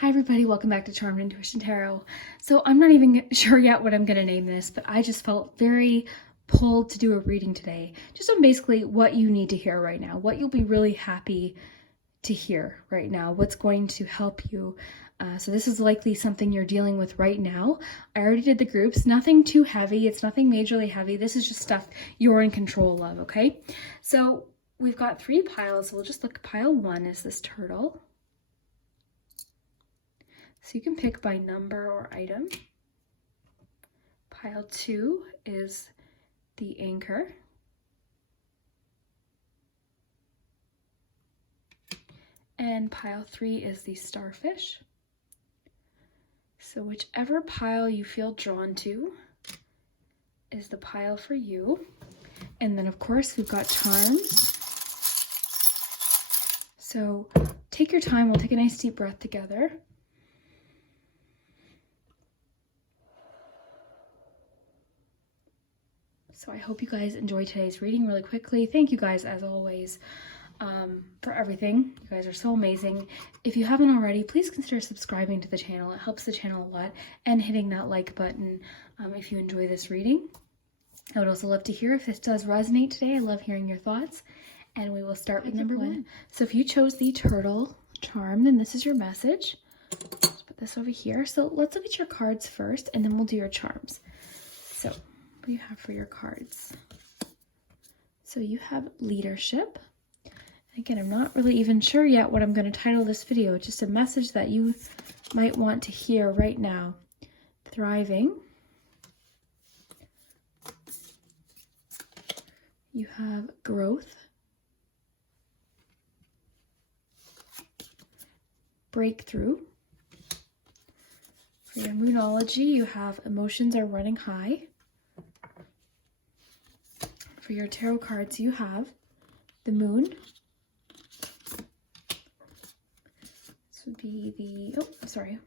Hi everybody, welcome back to Charmed Intuition Tarot. So I'm not even sure yet what I'm going to name this, but I just felt very pulled to do a reading today. Just on basically what you need to hear right now, what you'll be really happy to hear right now, what's going to help you. So this is likely something you're dealing with right now. I already did the groups, nothing too heavy. It's nothing majorly heavy. This is just stuff you're in control of, okay? So we've got 3 piles. We'll just look, pile 1 is this turtle. So you can pick by number or item. Pile 2 is the anchor. And pile 3 is the starfish. So whichever pile you feel drawn to is the pile for you. And then of course we've got charms. So take your time, we'll take a nice deep breath together. So I hope you guys enjoyed today's reading really quickly. Thank you guys, as always, for everything. You guys are so amazing. If you haven't already, please consider subscribing to the channel. It helps the channel a lot. And hitting that like button if you enjoy this reading. I would also love to hear if this does resonate today. I love hearing your thoughts. And we will start with number 1. So if you chose the turtle charm, then this is your message. Let's put this over here. So let's look at your cards first, and then we'll do your charms. So what do you have for your cards? So you have leadership. Again, I'm not really even sure yet what I'm going to title this video. Just a message that you might want to hear right now. Thriving. You have growth. Breakthrough. For your Moonology, you have emotions are running high. For your tarot cards, you have the moon. This would be the, oh, sorry.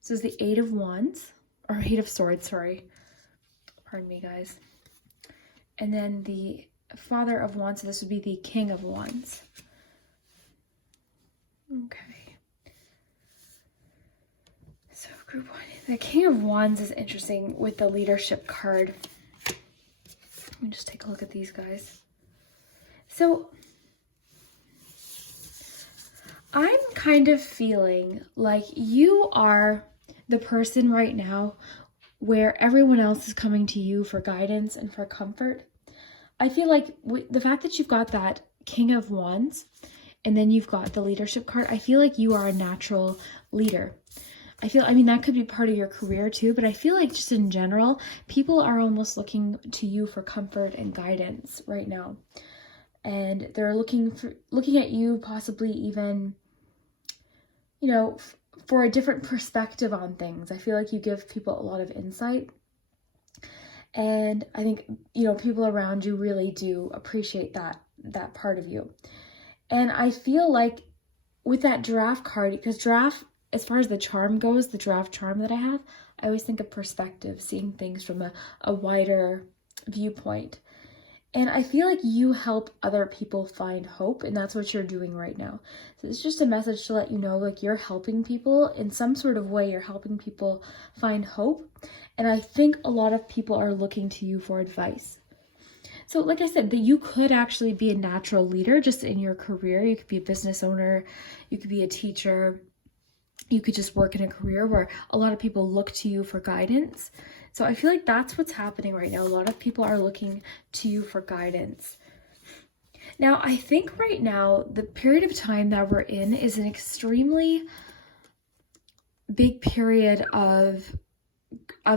This is the 8 of Wands, or 8 of Swords, sorry. Pardon me, guys. And then the Father of Wands, so this would be the King of Wands. Okay. So group 1, the King of Wands is interesting with the leadership card. Let me just take a look at these guys. So I'm kind of feeling like you are the person right now where everyone else is coming to you for guidance and for comfort. I feel like the fact that you've got that King of Wands and then you've got the leadership card, I feel like you are a natural leader. I mean, that could be part of your career too, but I feel like just in general, people are almost looking to you for comfort and guidance right now. And they're looking at you possibly even, you know, for a different perspective on things. I feel like you give people a lot of insight. And I think, you know, people around you really do appreciate that part of you. And I feel like with that giraffe card, because giraffe, as far as the charm goes, the giraffe charm that I have, I always think of perspective, seeing things from a wider viewpoint. And I feel like you help other people find hope, and that's what you're doing right now. So it's just a message to let you know, like, you're helping people in some sort of way. You're helping people find hope. And I think a lot of people are looking to you for advice. So like I said, that you could actually be a natural leader just in your career. You could be a business owner. You could be a teacher. You could just work in a career where a lot of people look to you for guidance. So I feel like that's what's happening right now. A lot of people are looking to you for guidance. Now, I think right now, the period of time that we're in is an extremely big period of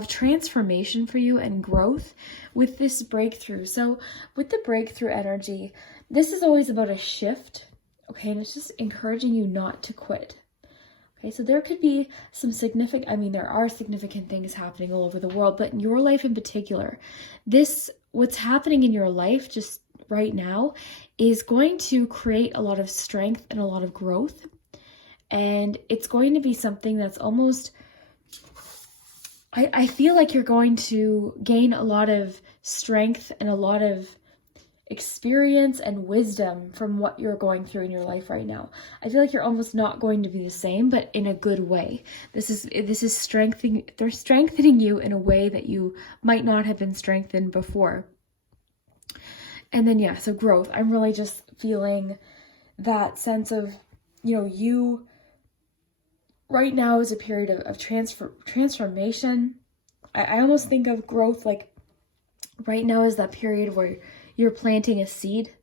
transformation for you and growth with this breakthrough. So with the breakthrough energy, this is always about a shift, okay? And it's just encouraging you not to quit. Okay, so there could be some significant, I mean, there are significant things happening all over the world, but in your life in particular, what's happening in your life just right now is going to create a lot of strength and a lot of growth. And it's going to be something that's almost, I feel like you're going to gain a lot of strength and a lot of experience and wisdom from what you're going through in your life right now. I feel like you're almost not going to be the same, but in a good way. This is strengthening, they're strengthening you in a way that you might not have been strengthened before. And then, yeah, so growth. I'm really just feeling that sense of, you right now is a period of transformation. I almost think of growth like right now is that period where you're planting a seed.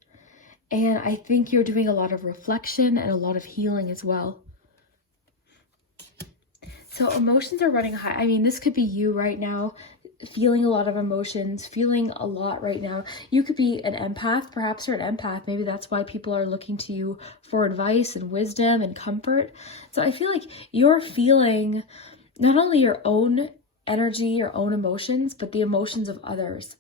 And I think you're doing a lot of reflection and a lot of healing as well. So emotions are running high. I mean, this could be you right now, feeling a lot of emotions, feeling a lot right now. You could be an empath. Perhaps you're an empath. Maybe that's why people are looking to you for advice and wisdom and comfort. So I feel like you're feeling not only your own energy, your own emotions, but the emotions of others.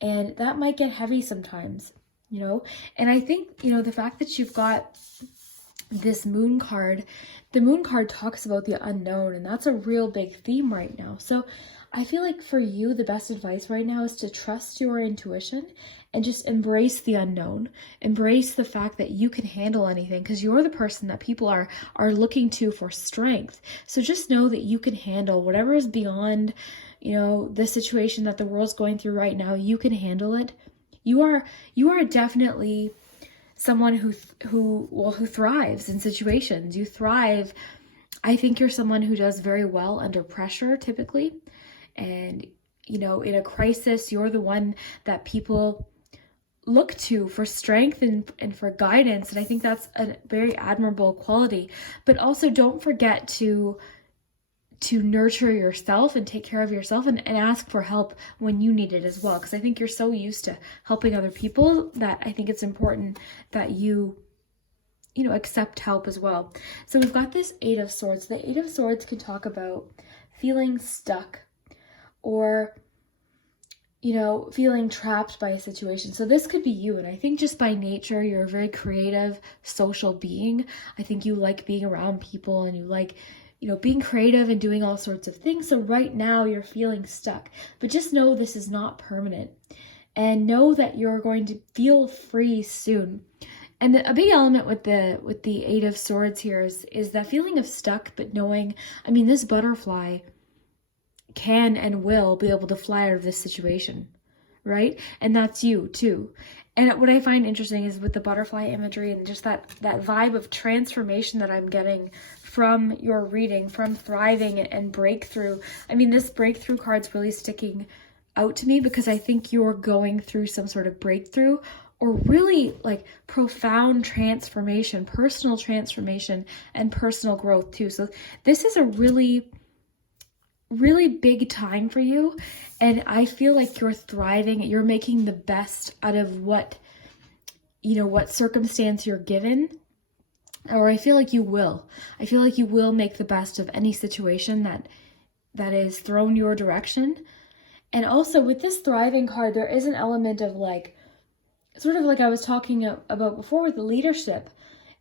And that might get heavy sometimes, And I think, the fact that you've got this moon card, the moon card talks about the unknown, and that's a real big theme right now. So I feel like for you, the best advice right now is to trust your intuition and just embrace the unknown. Embrace the fact that you can handle anything, because you're the person that people are looking to for strength. So just know that you can handle whatever is beyond, the situation that the world's going through right now. You can handle it. You are definitely someone who thrives in situations. You thrive. I think you're someone who does very well under pressure typically. And, in a crisis, you're the one that people look to for strength and for guidance. And I think that's a very admirable quality. But also don't forget to nurture yourself and take care of yourself and ask for help when you need it as well. Because I think you're so used to helping other people that I think it's important that you accept help as well. So we've got this 8 of Swords. The 8 of Swords can talk about feeling stuck or, feeling trapped by a situation. So this could be you. And I think just by nature, you're a very creative, social being. I think you like being around people and you like, being creative and doing all sorts of things. So right now you're feeling stuck, but just know this is not permanent and know that you're going to feel free soon. And a big element with the 8 of Swords here is that feeling of stuck, but knowing, this butterfly can and will be able to fly out of this situation, right? And that's you too. And what I find interesting is with the butterfly imagery and just that vibe of transformation that I'm getting from your reading, from thriving and breakthrough. This breakthrough card's really sticking out to me because I think you're going through some sort of breakthrough or really like profound transformation, personal transformation and personal growth too. So this is a really big time for you. And I feel like you're thriving. You're making the best out of what circumstance you're given. Or I feel like you will. I feel like you will make the best of any situation that is thrown your direction. And also with this thriving card, there is an element of sort of like I was talking about before with the leadership.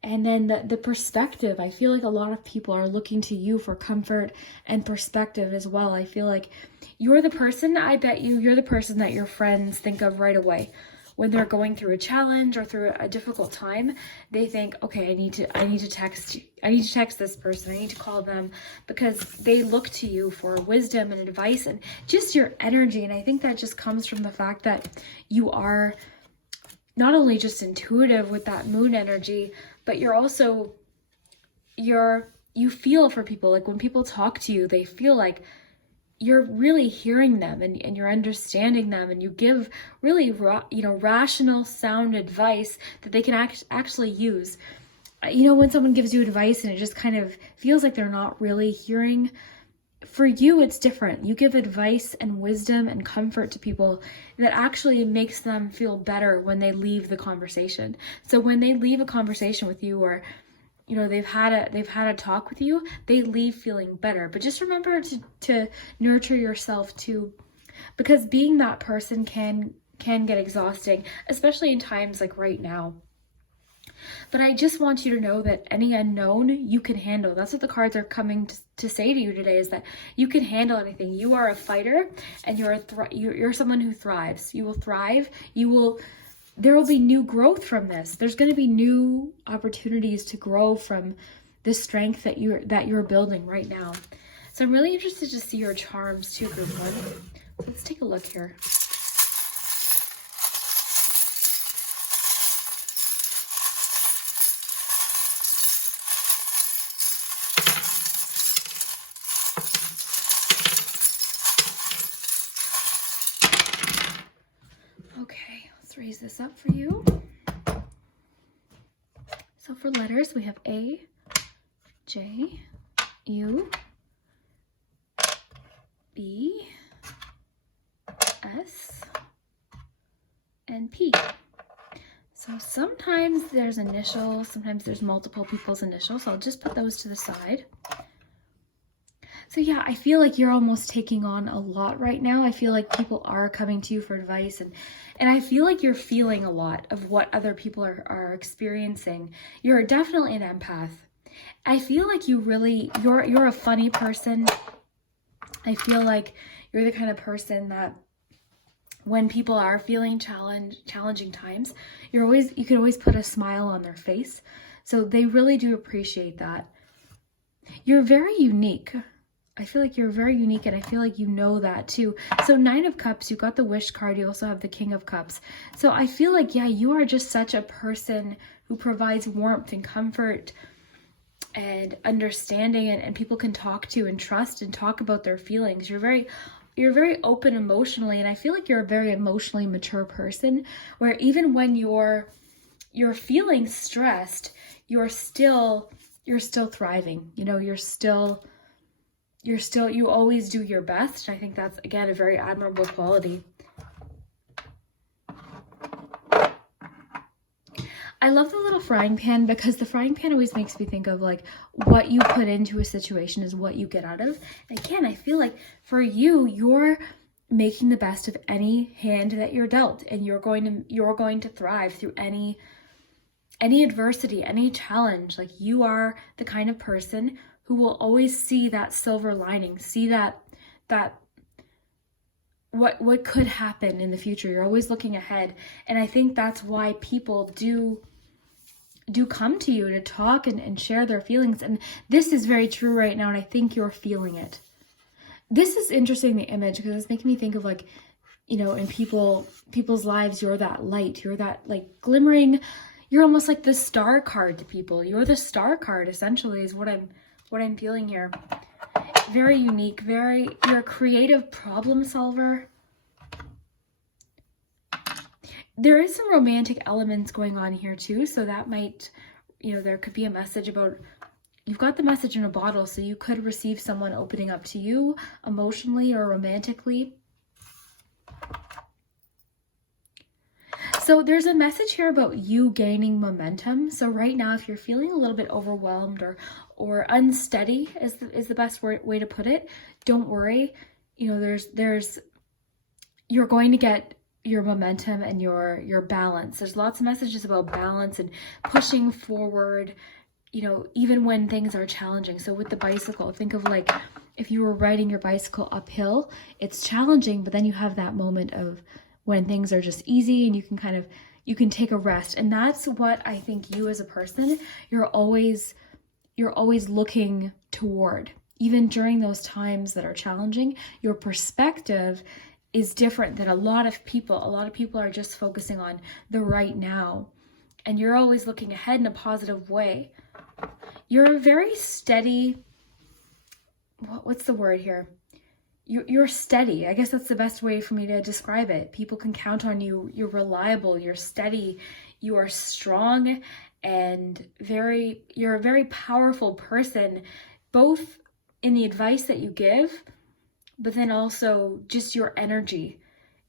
And then the perspective, I feel like a lot of people are looking to you for comfort and perspective as well. I feel like you're the person that your friends think of right away. When they're going through a challenge or through a difficult time, they think, okay, I need to text this person. I need to call them, because they look to you for wisdom and advice and just your energy. And I think that just comes from the fact that you are not only just intuitive with that moon energy, but you're also, you feel for people. Like when people talk to you, they feel like you're really hearing them and you're understanding them, and you give really, rational, sound advice that they can actually use. When someone gives you advice and it just kind of feels like they're not really hearing, for you, it's different. You give advice and wisdom and comfort to people that actually makes them feel better when they leave the conversation. So when they leave a conversation with you, or they've had a talk with you, they leave feeling better. But just remember to nurture yourself too, because being that person can get exhausting, especially in times like right now. But I just want you to know that any unknown you can handle. That's what the cards are coming to say to you today, is that you can handle anything. You are a fighter, and you're someone who thrives. You will thrive. You will there will be new growth from this. There's going to be new opportunities to grow from the strength that you're building right now. So I'm really interested to see your charms too, group one. So let's take a look here. Okay, let's raise this up for you. So for letters, we have A, J, U, B, S, and P. So sometimes there's initials, sometimes there's multiple people's initials. So I'll just put those to the side. So yeah, I feel like you're almost taking on a lot right now. I feel like people are coming to you for advice, and I feel like you're feeling a lot of what other people are experiencing. You're definitely an empath. I feel like you're a funny person. I feel like you're the kind of person that when people are feeling challenging times, you can always put a smile on their face. So they really do appreciate that. You're very unique. I feel like you're very unique, and I feel like you know that too. So 9 of Cups, you got the Wish card. You also have the King of Cups. So I feel like, yeah, you are just such a person who provides warmth and comfort and understanding, and people can talk to and trust and talk about their feelings. You're very open emotionally, and I feel like you're a very emotionally mature person, where even when you're feeling stressed, you're still thriving. You know, you always do your best. I think that's, again, a very admirable quality. I love the little frying pan, because the frying pan always makes me think of like what you put into a situation is what you get out of. And again, I feel like for you, you're making the best of any hand that you're dealt, and you're going to thrive through any adversity, any challenge. Like, you are the kind of person who will always see that silver lining, see that what could happen in the future. You're always looking ahead. And I think that's why people do come to you to talk and share their feelings. And this is very true right now, and I think you're feeling it. This is interesting, the image, because it's making me think of, like, you know, in people's lives, you're that light, you're that like glimmering, you're almost like the star card to people. You're the star card, essentially, is what I'm feeling here. Very unique, you're a creative problem solver. There is some romantic elements going on here too, so that might, you know, there could be a message about, you've got the message in a bottle, so you could receive someone opening up to you emotionally or romantically. So there's a message here about you gaining momentum. So right now, if you're feeling a little bit overwhelmed or unsteady is the best way to put it, don't worry. You know, you're going to get your momentum and your balance. There's lots of messages about balance and pushing forward, you know, even when things are challenging. So with the bicycle, think of like if you were riding your bicycle uphill, it's challenging, but then you have that moment of when things are just easy and you can take a rest. And that's what I think you as a person, you're always looking toward. Even during those times that are challenging, your perspective is different than a lot of people. A lot of people are just focusing on the right now, and you're always looking ahead in a positive way. You're a very steady, what's the word here? You're steady. I guess that's the best way for me to describe it. People can count on you. You're reliable. You're steady. You are strong, and you're a very powerful person, both in the advice that you give, but then also just your energy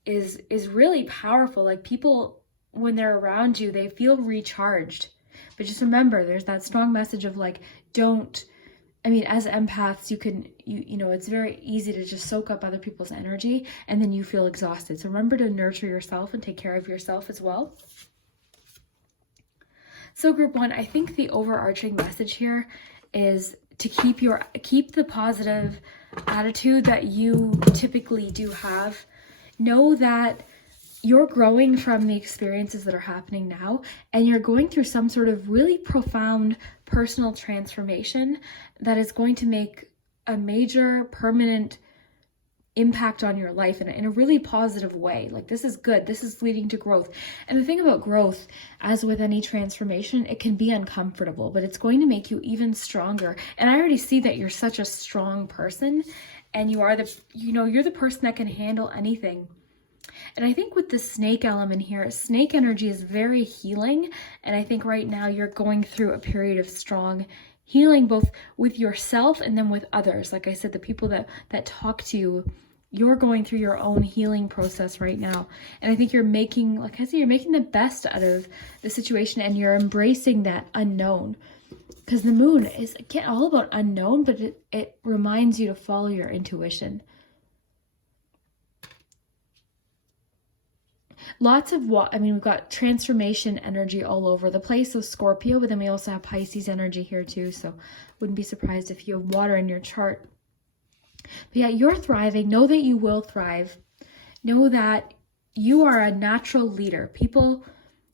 is really powerful. Like, people, when they're around you, they feel recharged. But just remember, there's that strong message of like, as empaths, you know, it's very easy to just soak up other people's energy, and then you feel exhausted. So remember to nurture yourself and take care of yourself as well. So group one, I think the overarching message here is to keep the positive attitude that you typically do have. Know that you're growing from the experiences that are happening now, and you're going through some sort of really profound personal transformation that is going to make a major permanent impact on your life in a really positive way. Like, this is good. This is leading to growth. And the thing about growth, as with any transformation, it can be uncomfortable, but it's going to make you even stronger. And I already see that you're such a strong person, and you're the person that can handle anything. And I think with the snake element here, snake energy is very healing. And I think right now you're going through a period of strong healing, both with yourself and then with others. Like I said, the people that talk to you, you're going through your own healing process right now. And I think you're making, like I said, you're making the best out of the situation, and you're embracing that unknown. Because the moon is, again, all about unknown, but it reminds you to follow your intuition. Lots of we've got transformation energy all over the place. So Scorpio, but then we also have Pisces energy here too. So wouldn't be surprised if you have water in your chart. But yeah, you're thriving. Know that you will thrive. Know that you are a natural leader.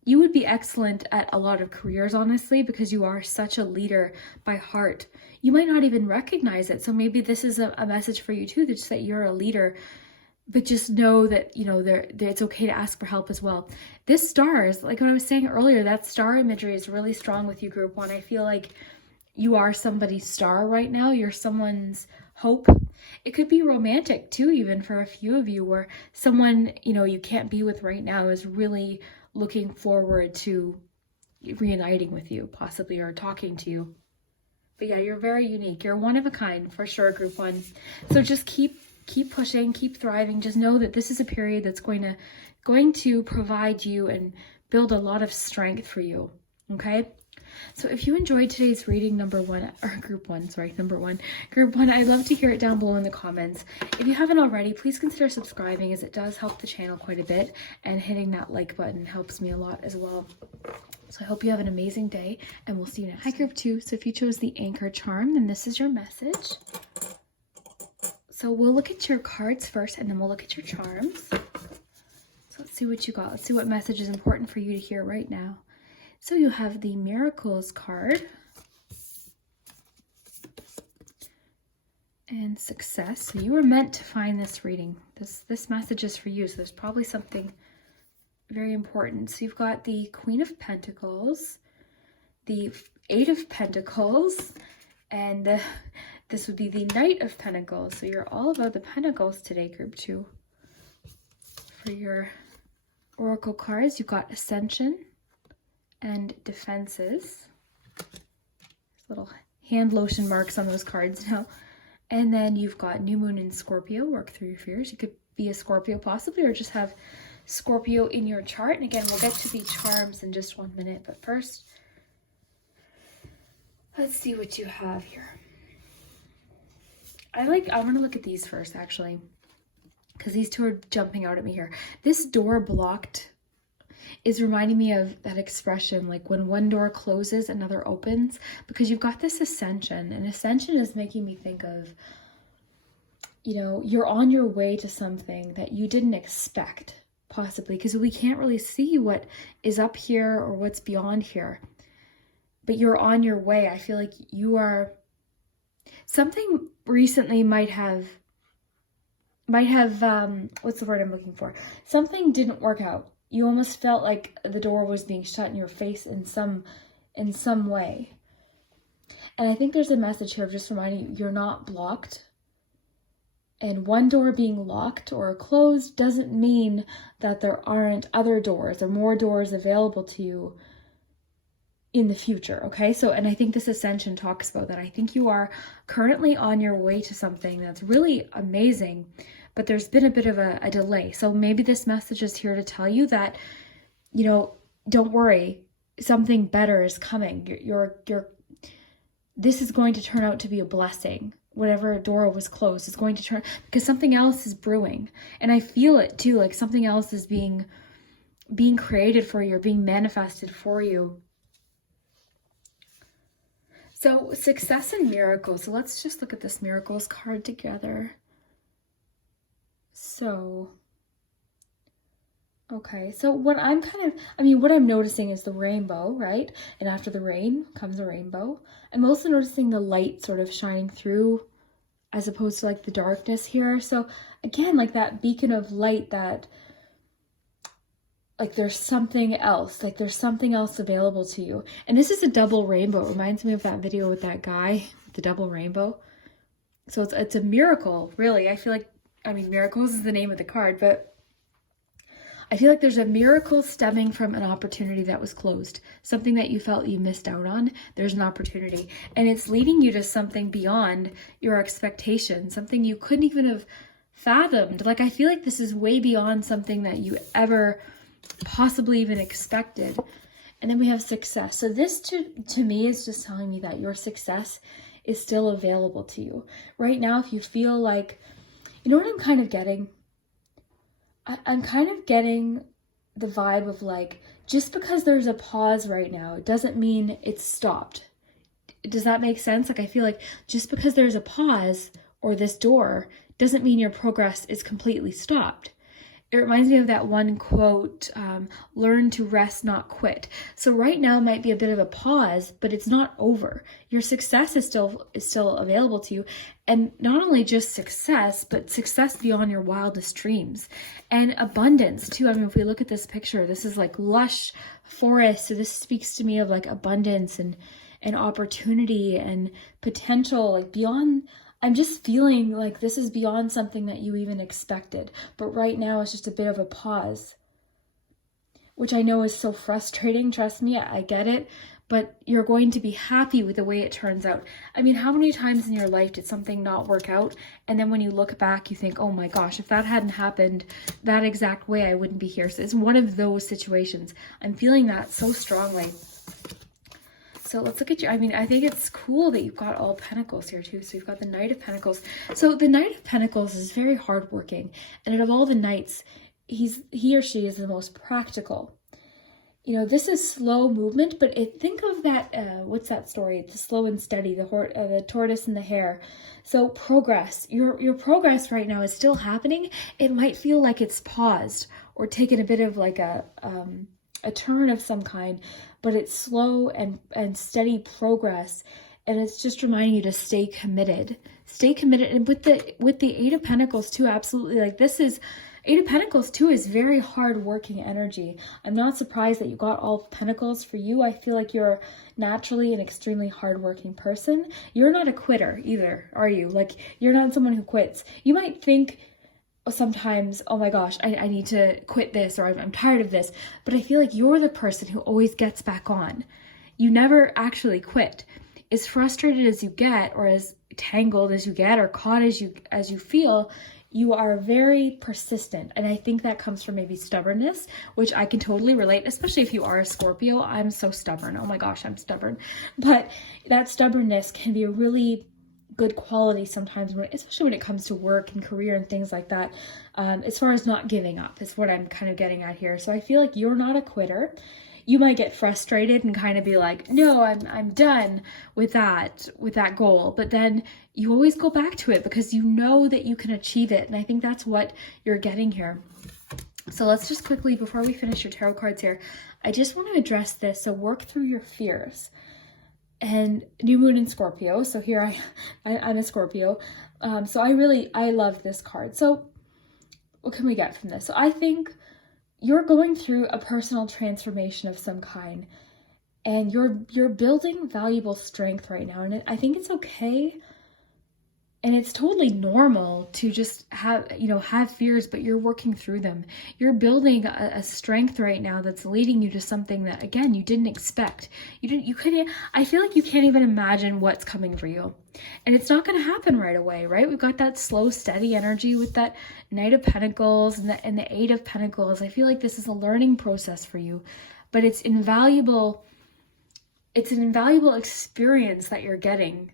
You would be excellent at a lot of careers, honestly, because you are such a leader by heart. You might not even recognize it. So maybe this is a message for you too, just that you're a leader. But just know that, it's okay to ask for help as well. This star is, like what I was saying earlier, that star imagery is really strong with you, Group 1. I feel like you are somebody's star right now. You're someone's hope. It could be romantic too, even for a few of you, where someone, you can't be with right now is really looking forward to reuniting with you, possibly, or talking to you. But yeah, you're very unique. You're one of a kind, for sure, Group 1. So just keep pushing, keep thriving. Just know that this is a period that's going to provide you and build a lot of strength for you. Okay? So if you enjoyed today's reading, Group 1, I'd love to hear it down below in the comments. If you haven't already, please consider subscribing, as it does help the channel quite a bit, and hitting that like button helps me a lot as well. So I hope you have an amazing day, and we'll see you next time. Hi, Group 2. So if you chose the Anchor charm, then this is your message. So we'll look at your cards first, and then we'll look at your charms. So let's see what you got. Let's see what message is important for you to hear right now. So you have the Miracles card. And Success. So you were meant to find this reading. This message is for you. So there's probably something very important. So you've got the Queen of Pentacles, the Eight of Pentacles, and this would be the Knight of Pentacles. So you're all about the Pentacles today, Group 2. For your Oracle cards, you've got Ascension and Defenses. There's little hand lotion marks on those cards now. And then you've got New Moon in Scorpio, Work Through Your Fears. You could be a Scorpio possibly, or just have Scorpio in your chart. And again, we'll get to the charms in just 1 minute. But first, let's see what you have here. I want to look at these first, actually, because these two are jumping out at me here. This door blocked is reminding me of that expression, like when one door closes, another opens, because you've got this ascension, and ascension is making me think of, you're on your way to something that you didn't expect, possibly, because we can't really see what is up here or what's beyond here, but you're on your way. I feel like you are... Something recently might have, what's the word I'm looking for? Something didn't work out. You almost felt like the door was being shut in your face in some way. And I think there's a message here of just reminding you, you're not blocked. And one door being locked or closed doesn't mean that there aren't other doors or more doors available to you in the future, okay? So, and I think this ascension talks about that. I think you are currently on your way to something that's really amazing, but there's been a bit of a delay. So maybe this message is here to tell you that, don't worry, something better is coming. This is going to turn out to be a blessing. Whatever door was closed is going to turn, because something else is brewing. And I feel it too, like something else is being created for you, or being manifested for you. So Success and Miracles. So let's just look at this Miracles card together. So Okay, so what I'm what I'm noticing is the rainbow, right? And after the rain comes a rainbow. I'm also noticing the light sort of shining through as opposed to like the darkness here. So again, like that beacon of light that like there's something else, available to you. And this is a double rainbow. It reminds me of that video with that guy, the double rainbow. So it's a miracle, really. I feel like, miracles is the name of the card, but I feel like there's a miracle stemming from an opportunity that was closed, something that you felt you missed out on. There's an opportunity, and it's leading you to something beyond your expectations, something you couldn't even have fathomed. Like, I feel like this is way beyond something that you ever possibly even expected. And then we have success. So this to me is just telling me that your success is still available to you. Right now, if you feel like, you know what I'm kind of getting? I'm kind of getting the vibe of like, just because there's a pause right now, it doesn't mean it's stopped. Does that make sense? Like, I feel like just because there's a pause or this door doesn't mean your progress is completely stopped. It reminds me of that one quote, learn to rest, not quit. So right now might be a bit of a pause, but it's not over. Your success is still available to you. And not only just success, but success beyond your wildest dreams. And abundance too. If we look at this picture, this is like lush forest. So this speaks to me of like abundance and opportunity and potential, like beyond. I'm just feeling like this is beyond something that you even expected. But right now it's just a bit of a pause, which I know is so frustrating. Trust me, I get it. But you're going to be happy with the way it turns out. How many times in your life did something not work out? And then when you look back, you think, oh my gosh, if that hadn't happened that exact way, I wouldn't be here. So it's one of those situations. I'm feeling that so strongly. So let's look at you. I think it's cool that you've got all Pentacles here too. So you've got the Knight of Pentacles. So the Knight of Pentacles is very hardworking. And out of all the Knights, he or she is the most practical. This is slow movement, but think of that, what's that story? The slow and steady, the tortoise and the hare. So progress, your progress right now is still happening. It might feel like it's paused or taken a bit of like a turn of some kind, but it's slow and steady progress. And it's just reminding you to stay committed. And with the Eight of Pentacles too, absolutely. Like this is, Eight of Pentacles too is very hard-working energy. I'm not surprised that you got all of Pentacles. For you, I feel like you're naturally an extremely hard-working person. You're not a quitter either, are you? Like, you're not someone who quits. You might think sometimes, oh my gosh, I need to quit this, or I'm tired of this. But I feel like you're the person who always gets back on. You never actually quit. As frustrated as you get, or as tangled as you get, or caught as you feel, you are very persistent. And I think that comes from maybe stubbornness, which I can totally relate, especially if you are a Scorpio. I'm so stubborn. Oh my gosh, I'm stubborn. But that stubbornness can be a really good quality sometimes, especially when it comes to work and career and things like that. As far as not giving up is what I'm kind of getting at here. So I feel like you're not a quitter. You might get frustrated and kind of be like, no, I'm done with that goal. But then you always go back to it because you know that you can achieve it. And I think that's what you're getting here. So let's just quickly, before we finish your tarot cards here, I just want to address this. So work through your fears. And new moon in Scorpio. So here I'm a Scorpio. So I love this card. So what can we get from this? So I think you're going through a personal transformation of some kind, and you're building valuable strength right now. And I think it's okay. And it's totally normal to just have fears, but you're working through them. You're building a strength right now that's leading you to something that, again, you didn't expect. I feel like you can't even imagine what's coming for you. And it's not going to happen right away, right? We've got that slow, steady energy with that Knight of Pentacles and the Eight of Pentacles. I feel like this is a learning process for you, but it's invaluable. It's an invaluable experience that you're getting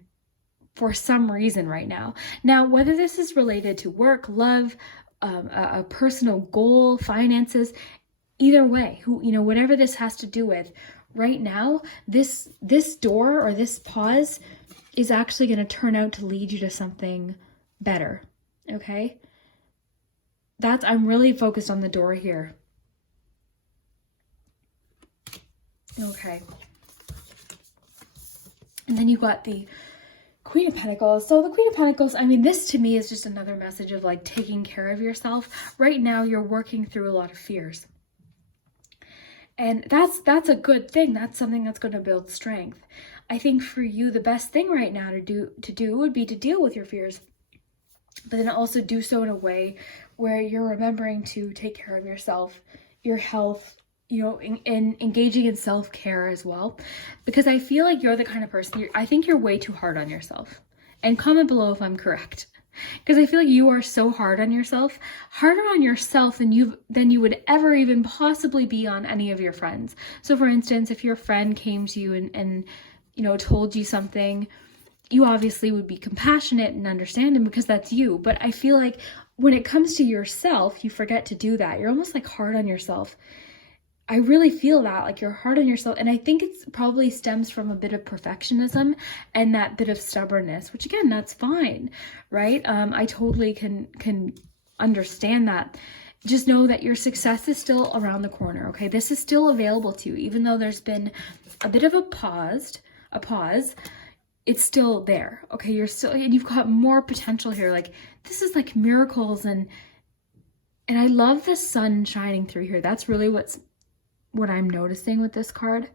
for some reason right now. Now, whether this is related to work, love, a personal goal, finances, either way, whatever this has to do with, right now, this door or this pause is actually going to turn out to lead you to something better. Okay? I'm really focused on the door here. Okay. And then you got the Queen of Pentacles. So the Queen of Pentacles, I mean, this to me is just another message of like taking care of yourself. Right now, you're working through a lot of fears. And that's a good thing. That's something that's going to build strength. I think for you, the best thing right now to do would be to deal with your fears, but then also do so in a way where you're remembering to take care of yourself, your health, you know, in engaging in self-care as well. Because I feel like you're the kind of person, I think you're way too hard on yourself. And comment below if I'm correct. Because I feel like you are so hard on yourself, harder on yourself than you would ever even possibly be on any of your friends. So for instance, if your friend came to you and you know, told you something, you obviously would be compassionate and understanding because that's you. But I feel like when it comes to yourself, you forget to do that. You're almost like hard on yourself. I really feel that, like you're hard on yourself. And I think it's probably stems from a bit of perfectionism and that bit of stubbornness, which again, that's fine, right? I totally can understand that. Just know that your success is still around the corner, okay? This is still available to you, even though there's been a bit of a pause, it's still there, okay? And you've got more potential here. Like this is like miracles, and I love the sun shining through here. That's really what I'm noticing with this card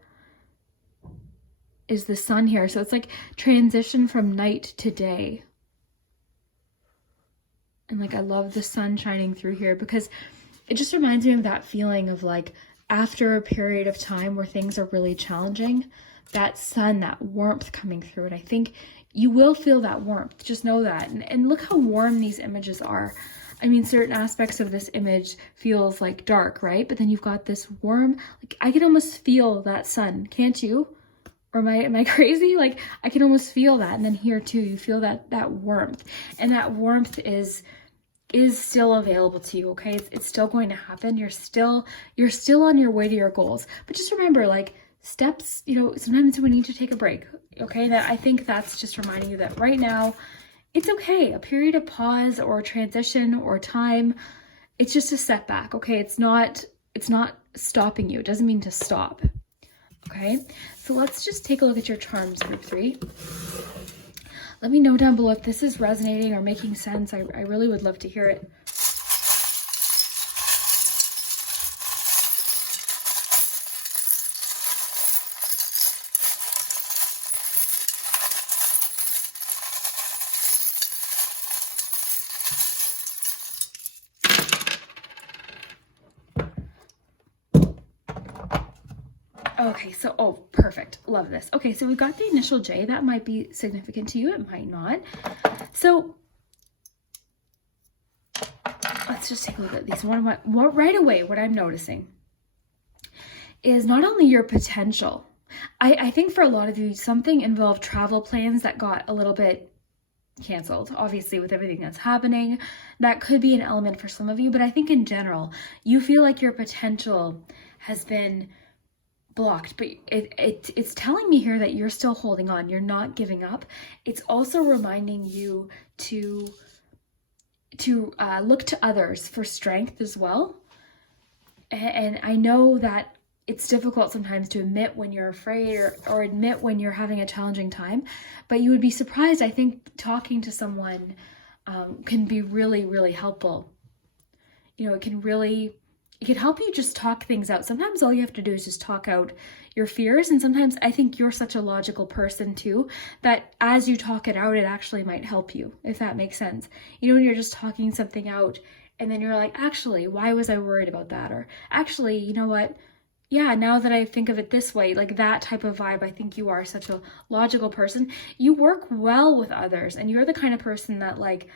is the sun here. So it's like transition from night to day. And like, I love the sun shining through here because it just reminds me of that feeling of like after a period of time where things are really challenging, that sun, that warmth coming through it. I think you will feel that warmth. Just know that. And look how warm these images are. I mean, certain aspects of this image feels like dark, right? But then you've got this warm, like I can almost feel that sun, can't you? Or am I crazy? Like I can almost feel that. And then here too, you feel that warmth, and that warmth is still available to you. Okay. It's still going to happen. You're still on your way to your goals, but just remember, like steps, you know, sometimes we need to take a break. Okay. That I think that's just reminding you that right now, it's okay. A period of pause or transition or time, it's just a setback, okay? It's not stopping you. It doesn't mean to stop, okay? So let's just take a look at your charms, group 3. Let me know down below if this is resonating or making sense. I really would love to hear it. Okay, so, oh, perfect. Love this. Okay, so we've got the initial J. That might be significant to you. It might not. So let's just take a look at these. Right away, what I'm noticing is not only your potential. I think for a lot of you, something involved travel plans that got a little bit canceled, obviously with everything that's happening. That could be an element for some of you, but I think in general, you feel like your potential has been blocked, but it's telling me here that you're still holding on. You're not giving up. It's also reminding you to look to others for strength as well. And I know that it's difficult sometimes to admit when you're afraid or admit when you're having a challenging time, but you would be surprised. I think talking to someone can be really, really helpful. You know, it can help you just talk things out. Sometimes all you have to do is just talk out your fears. And sometimes I think you're such a logical person too, that as you talk it out, it actually might help you, if that makes sense. You know, when you're just talking something out and then you're like, actually, why was I worried about that? Or actually, you know what? Yeah, now that I think of it this way, like that type of vibe, I think you are such a logical person. You work well with others, and you're the kind of person that like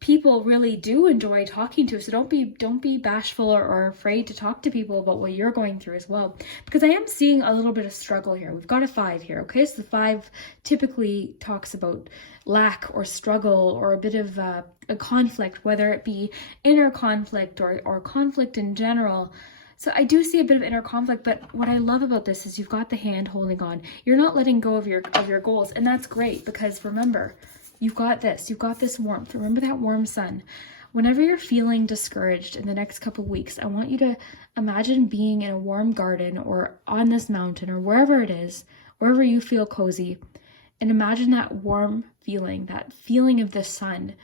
people really do enjoy talking to. So don't be bashful or afraid to talk to people about what you're going through as well, because I am seeing a little bit of struggle here. We've got a 5 here. Okay, so the 5 typically talks about lack or struggle or a bit of a conflict, whether it be inner conflict or conflict in general. So I do see a bit of inner conflict, but what I love about this is you've got the hand holding on. You're not letting go of your goals, and that's great, because remember, you've got this warmth. Remember that warm sun. whenever you're feeling discouraged in the next couple weeks, I want you to imagine being in a warm garden or on this mountain or wherever it is, wherever you feel cozy, and imagine that warm feeling, that feeling of the sun.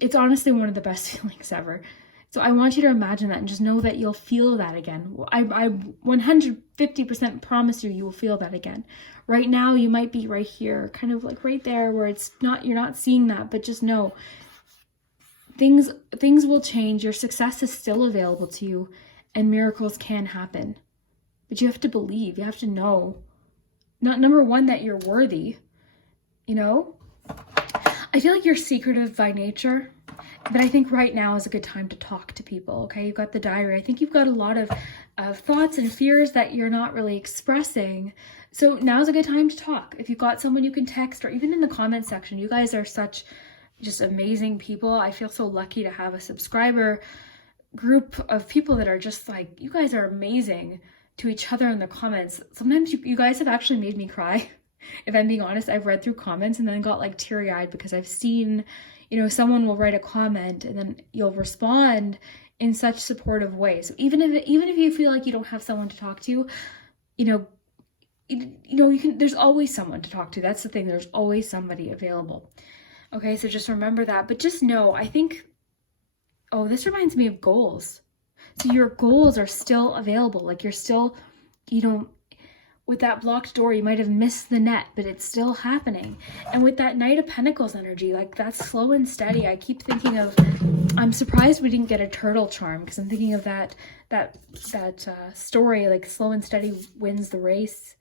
It's honestly one of the best feelings ever. So I want you to imagine that and just know that you'll feel that again. I 150% promise you will feel that again. Right now, you might be right here, kind of like right there where you're not seeing that, but just know things will change. Your success is still available to you and miracles can happen. But you have to believe, you have to know, number one, that you're worthy, you know? I feel like you're secretive by nature, but I think right now is a good time to talk to people, okay? You've got the diary. I think you've got a lot of thoughts and fears that you're not really expressing. So now's a good time to talk. If you've got someone you can text or even in the comment section, you guys are such just amazing people. I feel so lucky to have a subscriber group of people that are just like, you guys are amazing to each other in the comments. Sometimes you guys have actually made me cry. If I'm being honest, I've read through comments and then got like teary-eyed because I've seen, someone will write a comment and then you'll respond in such supportive ways. So even if you feel like you don't have someone to talk to, you can, there's always someone to talk to. That's the thing. There's always somebody available. Okay. So just remember that, but just know, I think, this reminds me of goals. So your goals are still available. Like you're still, with that blocked door, you might have missed the net, but it's still happening. And with that Knight of Pentacles energy, like that's slow and steady. I keep thinking of, I'm surprised we didn't get a turtle charm because I'm thinking of that story, like slow and steady wins the race.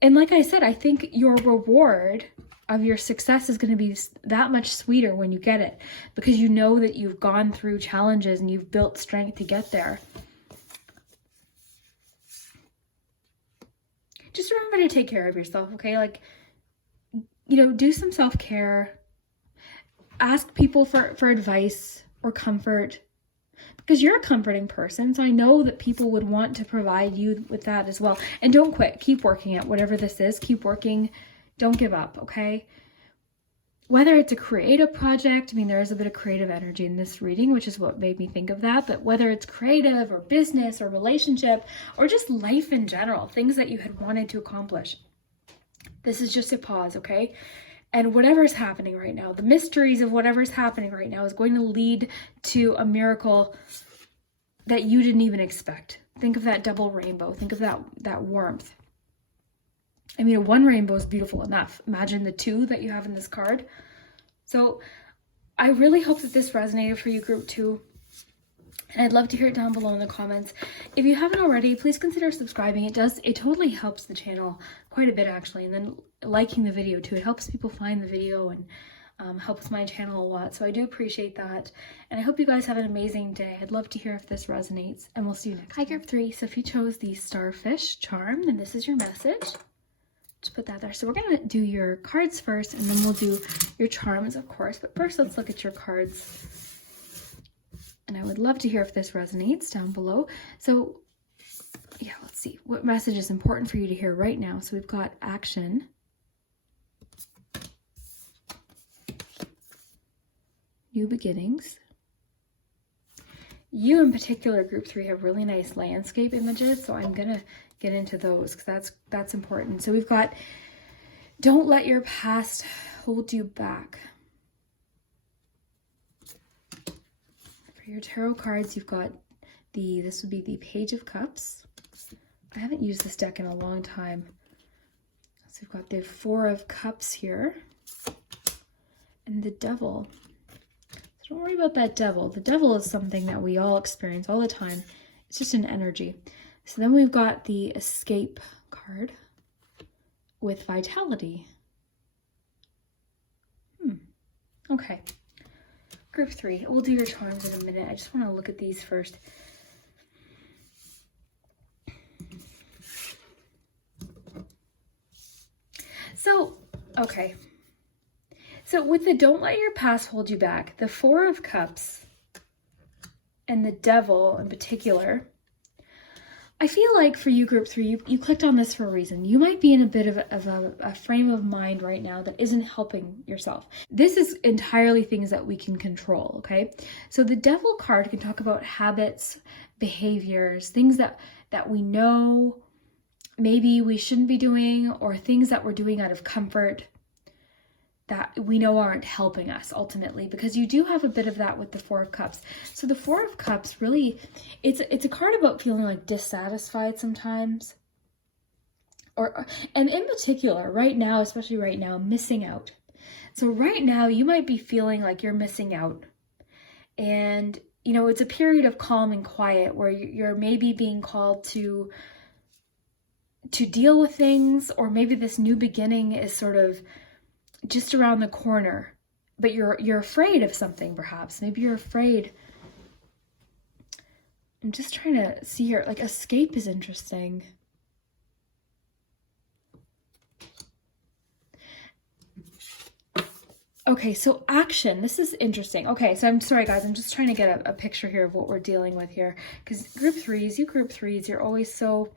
And like I said, I think your reward of your success is going to be that much sweeter when you get it because you know that you've gone through challenges and you've built strength to get there. Just remember to take care of yourself, okay? Like, do some self-care. Ask people for advice or comfort because you're a comforting person. So I know that people would want to provide you with that as well. And don't quit. Keep working at whatever this is. Keep working. Don't give up, okay? Whether it's a creative project, there is a bit of creative energy in this reading, which is what made me think of that. But whether it's creative or business or relationship or just life in general, things that you had wanted to accomplish, this is just a pause, okay? And whatever's happening right now, the mysteries of whatever's happening right now is going to lead to a miracle that you didn't even expect. Think of that double rainbow. Think of that warmth. One rainbow is beautiful enough. Imagine the two that you have in this card. So I really hope that this resonated for you, group 2. And I'd love to hear it down below in the comments. If you haven't already, please consider subscribing. It totally helps the channel quite a bit, actually. And then liking the video too. It helps people find the video and helps my channel a lot. So I do appreciate that. And I hope you guys have an amazing day. I'd love to hear if this resonates. And we'll see you next time. Hi, group 3. So if you chose the starfish charm, then this is your message. Just put that there. So we're going to do your cards first, and then we'll do your charms, of course. But first, let's look at your cards. And I would love to hear if this resonates down below. So, yeah, let's see. What message is important for you to hear right now? So we've got action. New beginnings. You in particular, group 3, have really nice landscape images. So I'm going to get into those because that's important. So we've got, don't let your past hold you back. For your tarot cards, you've got this would be the Page of Cups. I haven't used this deck in a long time. So we've got the 4 of Cups here and the Devil. So don't worry about that Devil. The Devil is something that we all experience all the time. It's just an energy. So then we've got the Escape card with Vitality. Okay. Group 3. We'll do your charms in a minute. I just want to look at these first. So, okay. So with the don't let your past hold you back, the 4 of Cups and the Devil in particular, I feel like for you, group 3, you clicked on this for a reason. You might be in a bit of a frame of mind right now that isn't helping yourself. This is entirely things that we can control, okay? So the Devil card can talk about habits, behaviors, things that we know maybe we shouldn't be doing, or things that we're doing out of comfort that we know aren't helping us ultimately, because you do have a bit of that with the Four of Cups. So the Four of Cups really, it's a card about feeling like dissatisfied sometimes, and in particular right now, especially right now, missing out. So right now you might be feeling like you're missing out, and you know, it's a period of calm and quiet where you're maybe being called to deal with things, or maybe this new beginning is sort of just around the corner, but you're afraid of something. Perhaps maybe you're afraid. I'm just trying to see here, like escape is interesting. Okay, so action, this is interesting. Okay, so I'm sorry guys, I'm just trying to get a picture here of what we're dealing with here, because group 3s, you're always so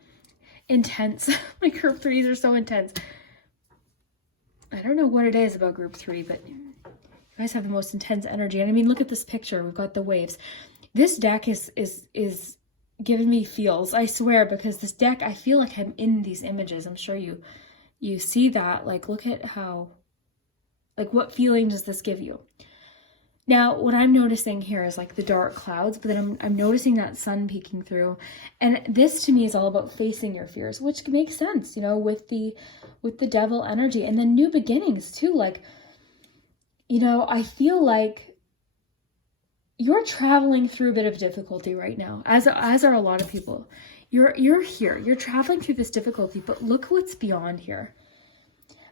intense. My group 3s are so intense. I don't know what it is about group 3, but you guys have the most intense energy. And I mean, look at this picture. We've got the waves. This deck is giving me feels, I swear, because this deck, I feel like I'm in these images. I'm sure you see that. Like, look at how, like, what feeling does this give you? Now, what I'm noticing here is like the dark clouds, but then I'm noticing that sun peeking through. And this to me is all about facing your fears, which makes sense, you know, with the Devil energy. And then new beginnings too. Like, you know, I feel like you're traveling through a bit of difficulty right now, as are a lot of people. You're here, you're traveling through this difficulty, but look what's beyond here.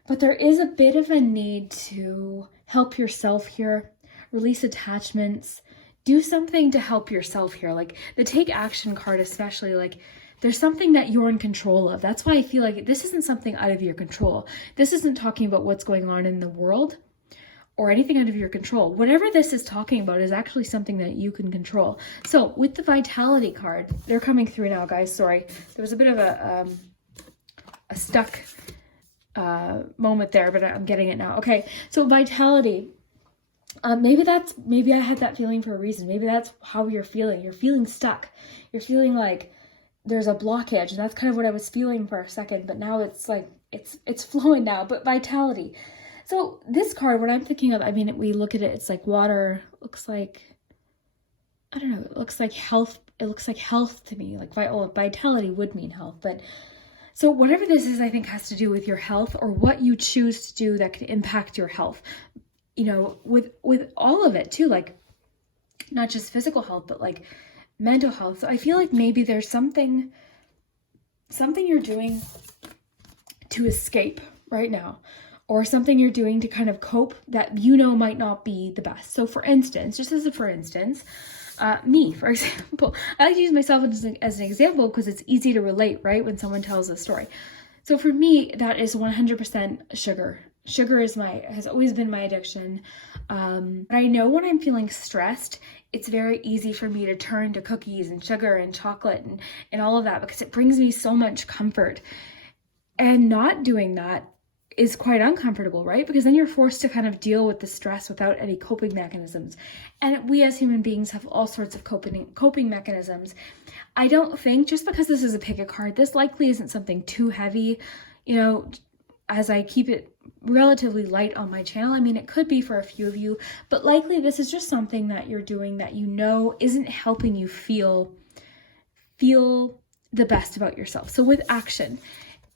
But there is a bit of a need to help yourself here. Release attachments, do something to help yourself here. Like the Take Action card especially, like there's something that you're in control of. That's why I feel like this isn't something out of your control. This isn't talking about what's going on in the world or anything out of your control. Whatever this is talking about is actually something that you can control. So with the Vitality card, they're coming through now, guys. Sorry, there was a bit of a stuck moment there, but I'm getting it now. Okay, so Vitality. Maybe I had that feeling for a reason. Maybe that's how you're feeling. You're feeling stuck. You're feeling like there's a blockage, and that's kind of what I was feeling for a second, but now it's like it's flowing now. But Vitality. So this card, what I'm thinking of, I mean, we look at it, it's like water. Looks like, I don't know, it looks like health. It looks like health to me. Like Vitality would mean health, but so whatever this is, I think has to do with your health, or what you choose to do that can impact your health. You know, with all of it too, like not just physical health, but like mental health. So I feel like maybe there's something you're doing to escape right now, or something you're doing to kind of cope that you know might not be the best. So for instance, just as a for instance, me, for example, I like to use myself as an example because it's easy to relate, right? When someone tells a story. So for me, that is 100% sugar. Sugar has always been my addiction. I know when I'm feeling stressed, it's very easy for me to turn to cookies and sugar and chocolate and all of that, because it brings me so much comfort. And not doing that is quite uncomfortable, right? Because then you're forced to kind of deal with the stress without any coping mechanisms. And we as human beings have all sorts of coping mechanisms. I don't think, just because this is a pick a card, this likely isn't something too heavy, you know, as I keep it relatively light on my channel. I mean, it could be for a few of you, but likely this is just something that you're doing that you know isn't helping you feel the best about yourself. So with action,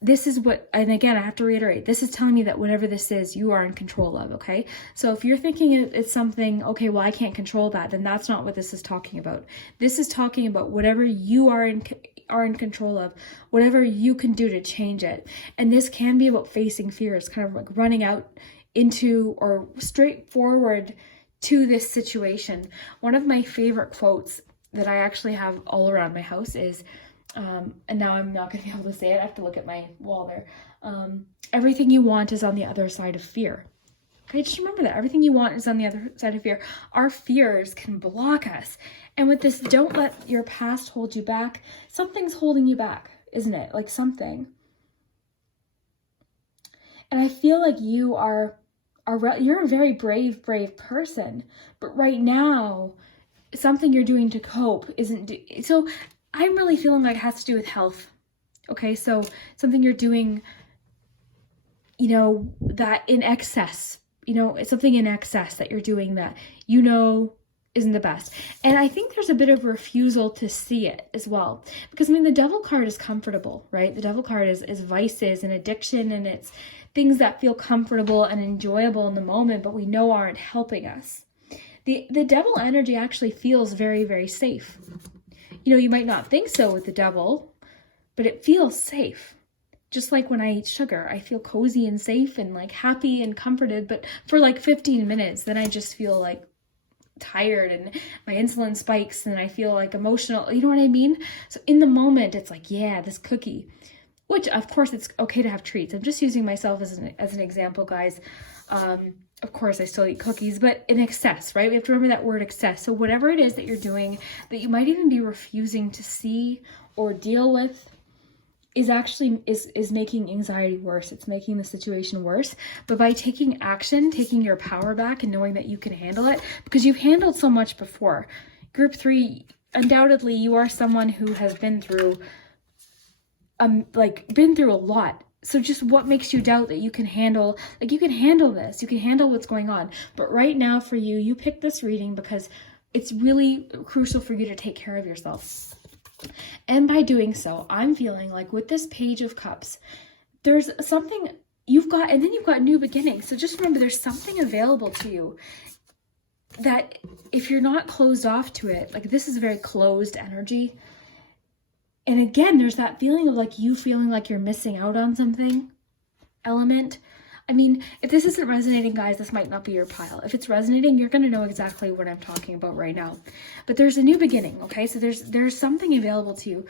this is what, and again, I have to reiterate, this is telling me that whatever this is, you are in control of, okay? So if you're thinking it's something, okay, well, I can't control that, then that's not what this is talking about. This is talking about whatever you are in control of, whatever you can do to change it. And this can be about facing fears, kind of like running out into or straight forward to this situation. One of my favorite quotes that I actually have all around my house is, and now I'm not going to be able to say it, I have to look at my wall there. Everything you want is on the other side of fear. Okay, just remember that everything you want is on the other side of fear. Our fears can block us. And with this, don't let your past hold you back. Something's holding you back, isn't it? Like something. And I feel like you're a very brave person. But right now, something you're doing to cope so I'm really feeling like it has to do with health. Okay, so something you're doing, that in excess, it's something in excess that you're doing that, isn't the best. And I think there's a bit of refusal to see it as well. Because the devil card is comfortable, right? The devil card is vices and addiction, and it's things that feel comfortable and enjoyable in the moment, but we know aren't helping us. The devil energy actually feels very, very safe. You might not think so with the devil, but it feels safe. Just like when I eat sugar, I feel cozy and safe and like happy and comforted, but for like 15 minutes, then I just feel like tired and my insulin spikes and I feel like emotional. You know what I mean? So in the moment, it's like, yeah, this cookie, which of course it's okay to have treats. I'm just using myself as an example, guys. Of course I still eat cookies, but in excess, right? We have to remember that word excess. So whatever it is that you're doing that you might even be refusing to see or deal with is actually is making anxiety worse. It's making the situation worse. But by taking action, taking your power back and knowing that you can handle it, because you've handled so much before. Group 3, undoubtedly you are someone who has been through a lot. So just what makes you doubt that you can handle, you can handle this, you can handle what's going on. But right now for you picked this reading because it's really crucial for you to take care of yourself. And by doing so, I'm feeling like with this Page of Cups, there's something you've got, and then you've got new beginnings. So just remember, there's something available to you that if you're not closed off to it, this is a very closed energy. And again, there's that feeling of you feeling like you're missing out on something element. If this isn't resonating, guys, this might not be your pile. If it's resonating, you're going to know exactly what I'm talking about right now. But there's a new beginning, okay? So there's something available to you.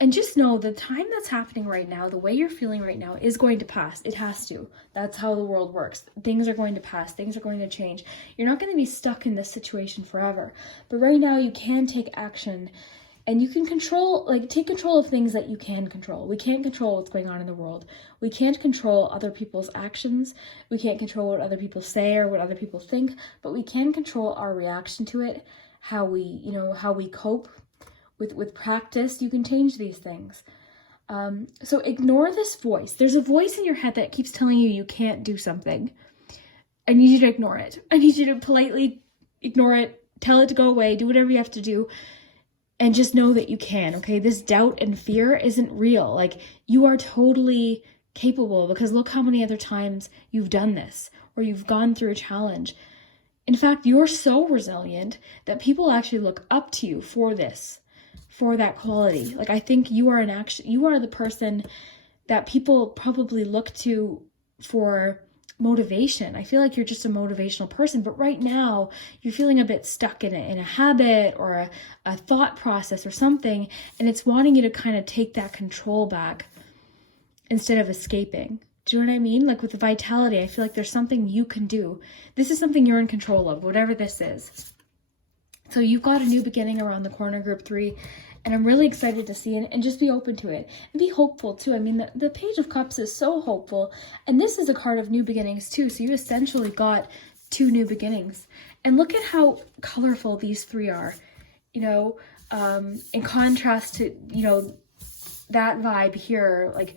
And just know the time that's happening right now, the way you're feeling right now is going to pass. It has to. That's how the world works. Things are going to pass. Things are going to change. You're not going to be stuck in this situation forever. But right now you can take action. And you can take control of things that you can control. We can't control what's going on in the world. We can't control other people's actions. We can't control what other people say or what other people think, but we can control our reaction to it, how we cope with practice. You can change these things. So ignore this voice. There's a voice in your head that keeps telling you can't do something. I need you to ignore it. I need you to politely ignore it, tell it to go away, do whatever you have to do. And just know that you can, okay? This doubt and fear isn't real. You are totally capable, because look how many other times you've done this or you've gone through a challenge. In fact, you're so resilient that people actually look up to you for this, for that quality. I think you are the person that people probably look to for motivation. I feel like you're just a motivational person, but right now you're feeling a bit stuck in a habit or a thought process or something, and it's wanting you to kind of take that control back instead of escaping. Do you know what I mean? With the vitality, I feel like there's something you can do. This is something you're in control of, whatever this is. So you've got a new beginning around the corner, Group 3, and I'm really excited to see it, and just be open to it and be hopeful too. The Page of Cups is so hopeful, and this is a card of new beginnings too. So you essentially got 2 new beginnings, and look at how colorful these 3 are, in contrast to, that vibe here, I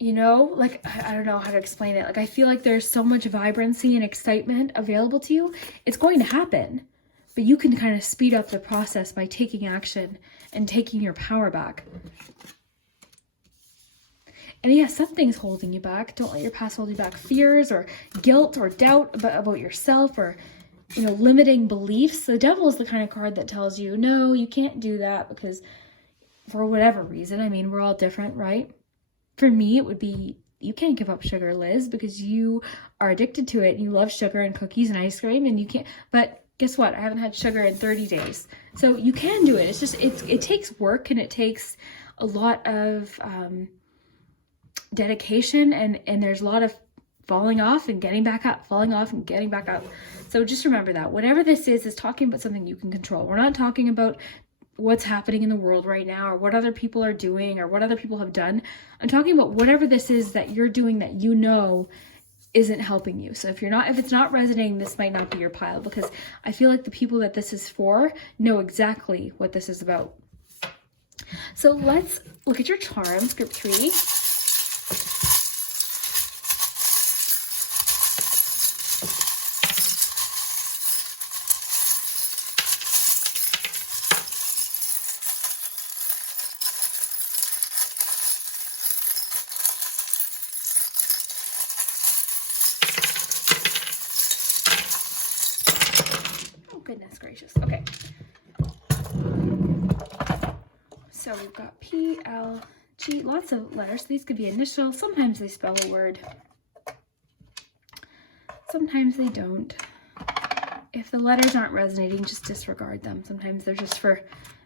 don't know how to explain it. I feel like there's so much vibrancy and excitement available to you. It's going to happen. But you can kind of speed up the process by taking action and taking your power back. And yeah, something's holding you back. Don't let your past hold you back. Fears or guilt or doubt about yourself, or, limiting beliefs. The devil is the kind of card that tells you, no, you can't do that because for whatever reason. We're all different, right? For me, it would be, you can't give up sugar, Liz, because you are addicted to it. You love sugar and cookies and ice cream, and you can't, but guess what? I haven't had sugar in 30 days. So you can do it. It's just, it takes work, and it takes a lot of dedication, and there's a lot of falling off and getting back up, falling off and getting back up. So just remember that whatever this is talking about something you can control. We're not talking about what's happening in the world right now or what other people are doing or what other people have done. I'm talking about whatever this is that you're doing that you know isn't helping you. So if it's not resonating, this might not be your pile, because I feel like the people that this is for know exactly what this is about. So let's look at your charms, group 3. Goodness gracious. Okay. So we've got P, L, G, lots of letters. These could be initials. Sometimes they spell a word. Sometimes they don't. If the letters aren't resonating, just disregard them. Sometimes they're just for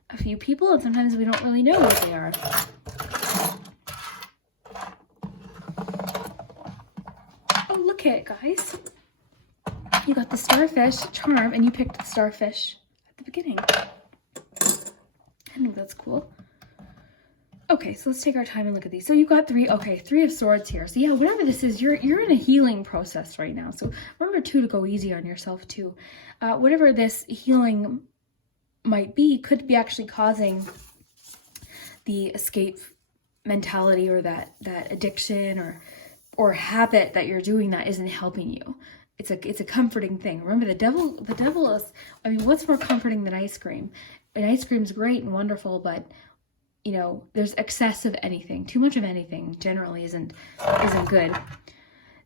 a few people, and sometimes we don't really know what they are. Oh, look at it, guys. You got the starfish charm, and you picked the starfish at the beginning. I think that's cool. Okay, so let's take our time and look at these. So you've got 3 of swords here. So yeah, whatever this is, you're in a healing process right now. So remember too to go easy on yourself too. Whatever this healing might be, could be actually causing the escape mentality or that addiction or habit that you're doing that isn't helping you. It's a comforting thing. Remember, the devil is, I mean, what's more comforting than ice cream? And ice cream's great and wonderful, but you know, there's excess of anything. Too much of anything generally isn't good.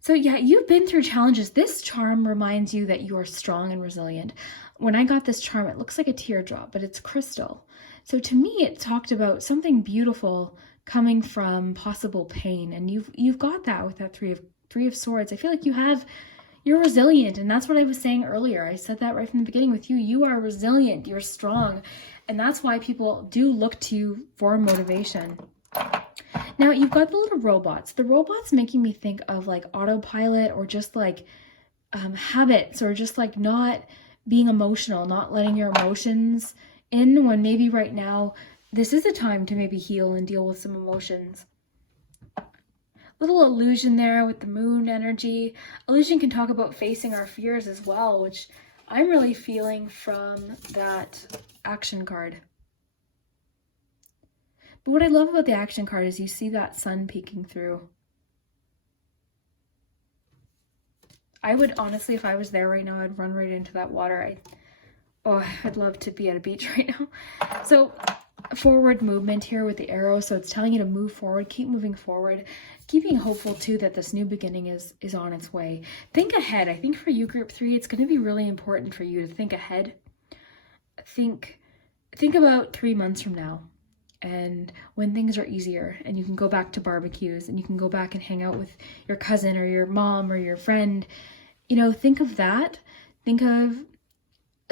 So yeah, you've been through challenges. This charm reminds you that you are strong and resilient. When I got this charm, it looks like a teardrop, but it's crystal. So to me, it talked about something beautiful coming from possible pain, and you've got that with that three of swords. I feel like you're resilient, and that's what I was saying earlier. I said that right from the beginning with you. You are resilient, you're strong, and that's why people do look to you for motivation. Now, you've got the little robots. The robots making me think of like autopilot or just like habits, or just like not being emotional, not letting your emotions in, when maybe right now this is a time to maybe heal and deal with some emotions. Little illusion there with the moon energy. Illusion can talk about facing our fears as well, which I'm really feeling from that action card. But what I love about the action card is you see that sun peeking through. I would honestly, if I was there right now, I'd run right into that water. I'd love to be at a beach right now. So forward movement here with the arrow. So it's telling you to move forward, keep moving forward, keeping hopeful too that this new beginning is on its way. Think ahead. I think for you, group 3, it's going to be really important for you to think ahead. Think about 3 months from now, and when things are easier and you can go back to barbecues and you can go back and hang out with your cousin or your mom or your friend. You know, think of that. Think of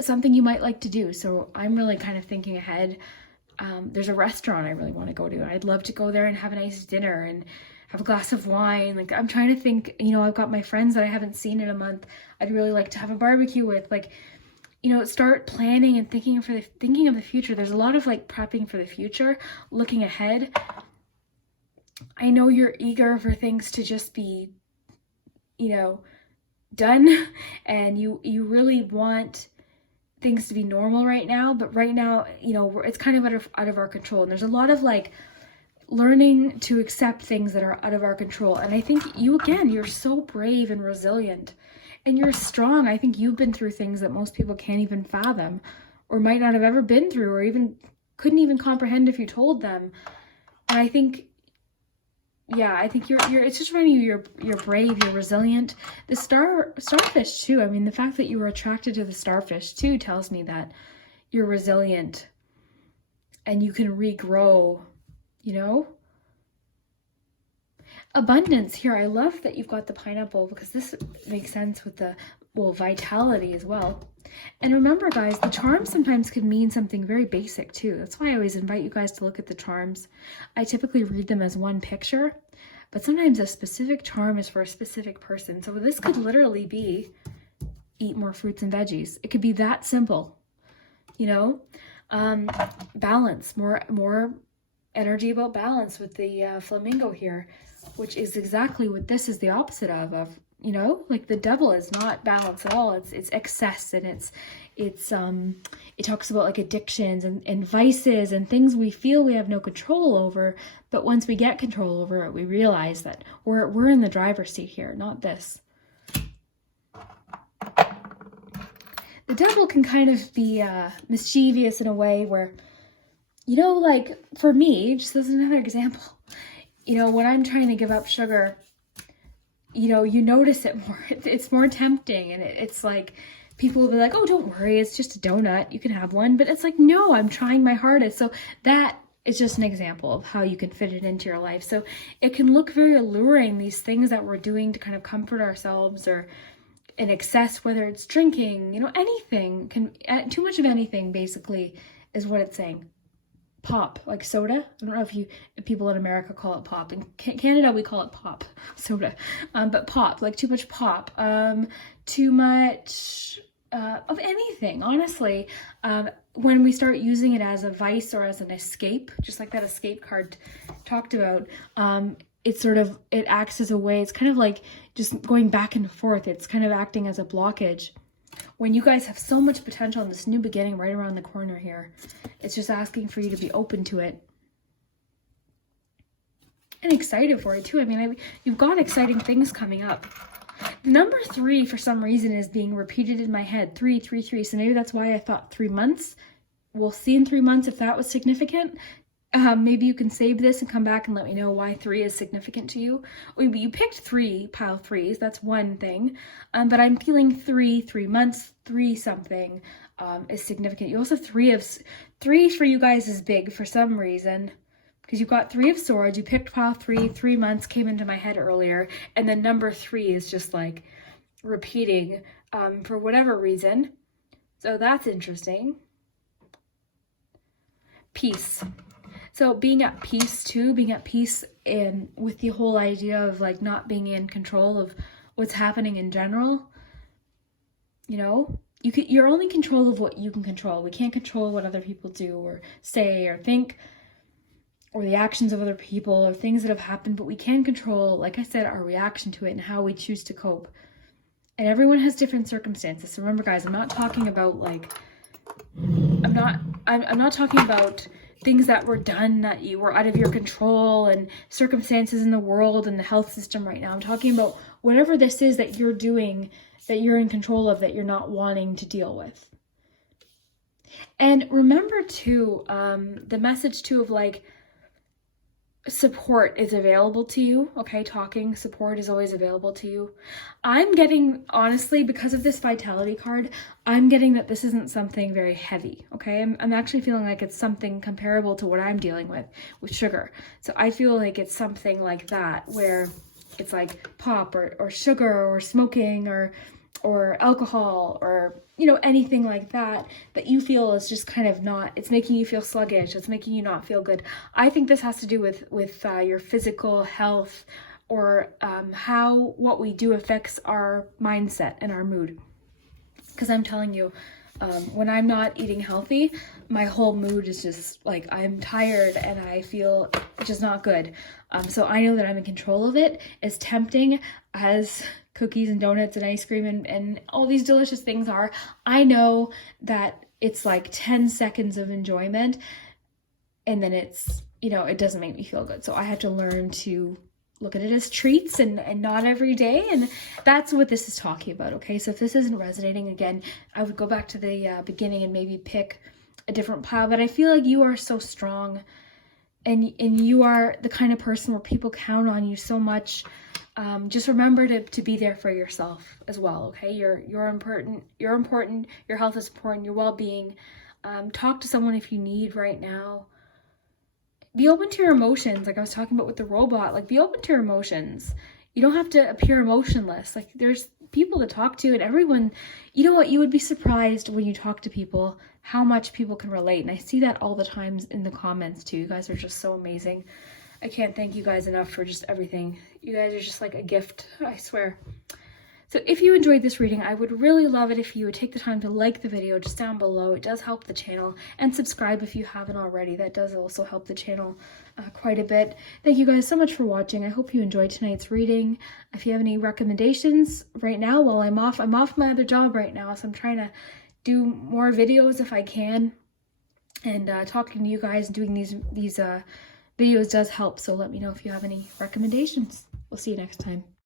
something you might like to do. So I'm really kind of thinking ahead. There's a restaurant I really want to go to. I'd love to go there and have a nice dinner and have a glass of wine. Like, I'm trying to think, you know, I've got my friends that I haven't seen in a month. I'd really like to have a barbecue with. Like, you know, start planning and thinking of the future. There's a lot of like prepping for the future, looking ahead. I know you're eager for things to just be, you know, done, and you really want things to be normal right now, but right now, you know, it's kind of out of our control, and there's a lot of like learning to accept things that are out of our control. And I think you're so brave and resilient, and you're strong. I think you've been through things that most people can't even fathom, or might not have ever been through, or even couldn't even comprehend if you told them. And I think, yeah, I think you're it's just reminding you you're brave, you're resilient. The starfish too. I mean, the fact that you were attracted to the starfish too tells me that you're resilient and you can regrow, you know? Abundance here. I love that you've got the pineapple, because this makes sense with the, well, vitality as well. And remember, guys, the charms sometimes can mean something very basic too. That's why I always invite you guys to look at the charms. I typically read them as one picture, but sometimes a specific charm is for a specific person. So this could literally be eat more fruits and veggies. It could be that simple, you know. Balance, more energy about balance with the flamingo here, which is exactly what this is the opposite of, you know, like the devil is not balance at all. It's excess, and it talks about like addictions and vices and things we feel we have no control over, but once we get control over it, we realize that we're in the driver's seat here, not this. The devil can kind of be mischievous in a way where, you know, like for me, just as another example, you know, when I'm trying to give up sugar, you know, you notice it more. It's more tempting, and it's like people will be like, oh, don't worry, it's just a donut, you can have one. But it's like, no, I'm trying my hardest. So that is just an example of how you can fit it into your life. So it can look very alluring, these things that we're doing to kind of comfort ourselves, or in excess, whether it's drinking, you know, anything, too much of anything basically is what it's saying. Pop, like soda. I don't know if people in America call it pop. In Canada, we call it pop, soda. But pop, like too much pop, too much of anything, honestly. When we start using it as a vice or as an escape, just like that escape card talked about, it acts as a way, it's kind of like just going back and forth. It's kind of acting as a blockage. When you guys have so much potential in this new beginning right around the corner here, it's just asking for you to be open to it. And excited for it too. I mean, you've got exciting things coming up. Number 3, for some reason, is being repeated in my head. 3, 3, 3. So maybe that's why I thought 3 months. We'll see in 3 months if that was significant. Maybe you can save this and come back and let me know why 3 is significant to you. You picked 3 pile 3s. That's one thing. But I'm feeling 3 months, 3 something is significant. You also have 3 for you guys is big for some reason, because you've got 3 of swords. You picked pile 3 months came into my head earlier. And then number 3 is just like repeating for whatever reason. So that's interesting. Peace. So being at peace too, being at peace with the whole idea of like not being in control of what's happening in general. You know, you're only in control of what you can control. We can't control what other people do or say or think, or the actions of other people or things that have happened, but we can control, like I said, our reaction to it and how we choose to cope. And everyone has different circumstances. So remember, guys, I'm not talking about like, I'm not talking about things that were done that you were out of your control and circumstances in the world and the health system right now. I'm talking about whatever this is that you're doing, that you're in control of, that you're not wanting to deal with. And remember too, the message too of like, support is available to you. Okay, talking support is always available to you. I'm getting, honestly, because of this vitality card, I'm getting that this isn't something very heavy. Okay, I'm actually feeling like it's something comparable to what I'm dealing with sugar. So I feel like it's something like that, where it's like pop or sugar or smoking or alcohol or, you know, anything like that you feel is just kind of not, it's making you feel sluggish, it's making you not feel good. I think this has to do with your physical health, or how what we do affects our mindset and our mood. Because I'm telling you, when I'm not eating healthy, my whole mood is just like, I'm tired and I feel just not good. So I know that I'm in control of it. As tempting as cookies and donuts and ice cream and all these delicious things are, I know that it's like 10 seconds of enjoyment, and then it's, you know, it doesn't make me feel good. So I have to learn to look at it as treats and not every day. And that's what this is talking about. Okay, so if this isn't resonating, again, I would go back to the beginning and maybe pick a different pile. But I feel like you are so strong, and you are the kind of person where people count on you so much. Just remember to be there for yourself as well. Okay, you're important. You're important. Your health is important. Your well-being. Talk to someone if you need right now. Be open to your emotions. Like I was talking about with the robot, like be open to your emotions. You don't have to appear emotionless. Like there's people to talk to, and everyone, you know what, you would be surprised when you talk to people how much people can relate. And I see that all the times in the comments too. You guys are just so amazing. I can't thank you guys enough for just everything. You guys are just like a gift, I swear. So if you enjoyed this reading, I would really love it if you would take the time to like the video just down below. It does help the channel, and subscribe if you haven't already. That does also help the channel quite a bit. Thank you guys so much for watching. I hope you enjoyed tonight's reading. If you have any recommendations right now, while I'm off my other job right now, so I'm trying to do more videos if I can. And talking to you guys, doing these videos does help. So let me know if you have any recommendations. We'll see you next time.